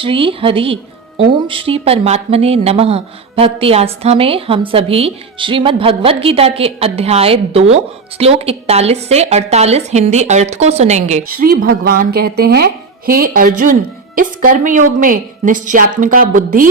श्री हरि ओम श्री परमात्मने नमः। भक्ति आस्था में हम सभी श्रीमद् भगवद गीता के अध्याय 2 श्लोक 41 से 48 हिंदी अर्थ को सुनेंगे। श्री भगवान कहते हैं, हे अर्जुन, इस कर्म योग में निश्चयात्मिका बुद्धि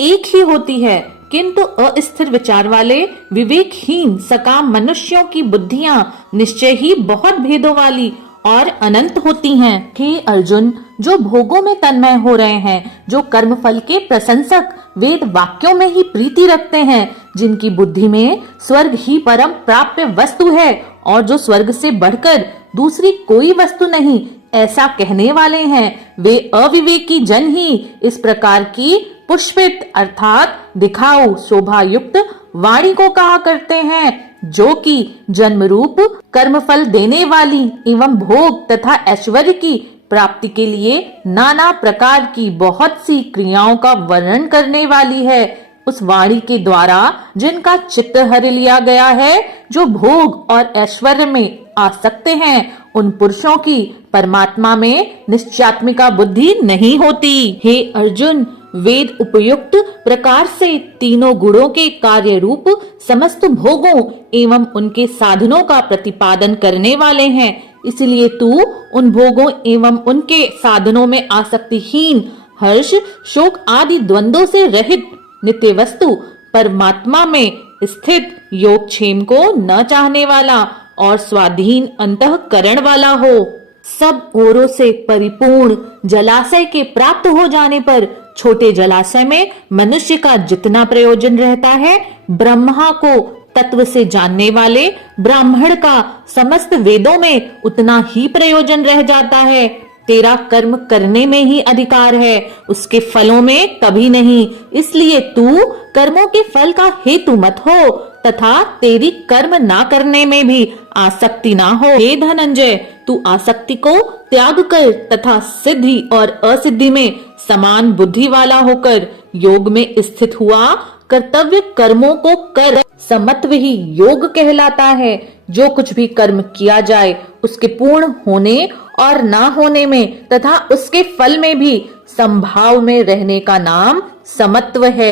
एक ही होती है, किंतु अस्थिर विचार वाले विवेकहीन सकाम मनुष्यों की बुद्धियां निश्चय ही बहुत भेदों वाली और अनंत होती हैं। हे अर्जुन, जो भोगों में तन्मय हो रहे हैं, जो कर्म फल के प्रशंसक वेद वाक्यों में ही प्रीति रखते हैं, जिनकी बुद्धि में स्वर्ग ही परम प्राप्य वस्तु है और जो स्वर्ग से बढ़कर दूसरी कोई वस्तु नहीं, ऐसा कहने वाले हैं, वे अविवेकी जन ही इस प्रकार की पुष्पित अर्थात दिखाऊ शोभा युक्त वाणी को कहा करते हैं, जो कि जन्म रूप कर्म फल देने वाली एवं भोग तथा ऐश्वर्य की प्राप्ति के लिए नाना प्रकार की बहुत सी क्रियाओं का वर्णन करने वाली है। उस वाणी के द्वारा जिनका चित्त हर लिया गया है, जो भोग और ऐश्वर्य में आ सकते हैं, उन पुरुषों की परमात्मा में निश्चयात्मिका बुद्धि नहीं होती। हे अर्जुन, वेद उपयुक्त प्रकार से तीनों गुणों के कार्य रूप समस्त भोगों एवं उनके साधनों का प्रतिपादन करने वाले हैं। इसलिए तू उन भोगों एवं उनके साधनों में आसक्तिहीन, हर्ष शोक आदि द्वंद्वों से रहित नित्य वस्तु परमात्मा में स्थित योगक्षेम को न चाहने वाला और स्वाधीन अंतःकरण वाला हो। सब ओरों से परिपूर्ण जलाशय के प्राप्त हो जाने पर छोटे जलाशय में मनुष्य का जितना प्रयोजन रहता है, ब्रह्मा को तत्व से जानने वाले ब्राह्मण का समस्त वेदों में उतना ही प्रयोजन रह जाता है। तेरा कर्म करने में ही अधिकार है, उसके फलों में कभी नहीं। इसलिए तू कर्मों के फल का हेतु मत हो तथा तेरी कर्म ना करने में भी आसक्ति ना हो। हे धनंजय, तू आसक्ति को त्याग कर तथा सिद्धि और असिद्धि में समान बुद्धि वाला होकर योग में स्थित हुआ कर्तव्य कर्मों को कर। समत्व ही योग कहलाता है। जो कुछ भी कर्म किया जाए, उसके पूर्ण होने और ना होने में तथा उसके फल में भी संभाव में रहने का नाम समत्व है।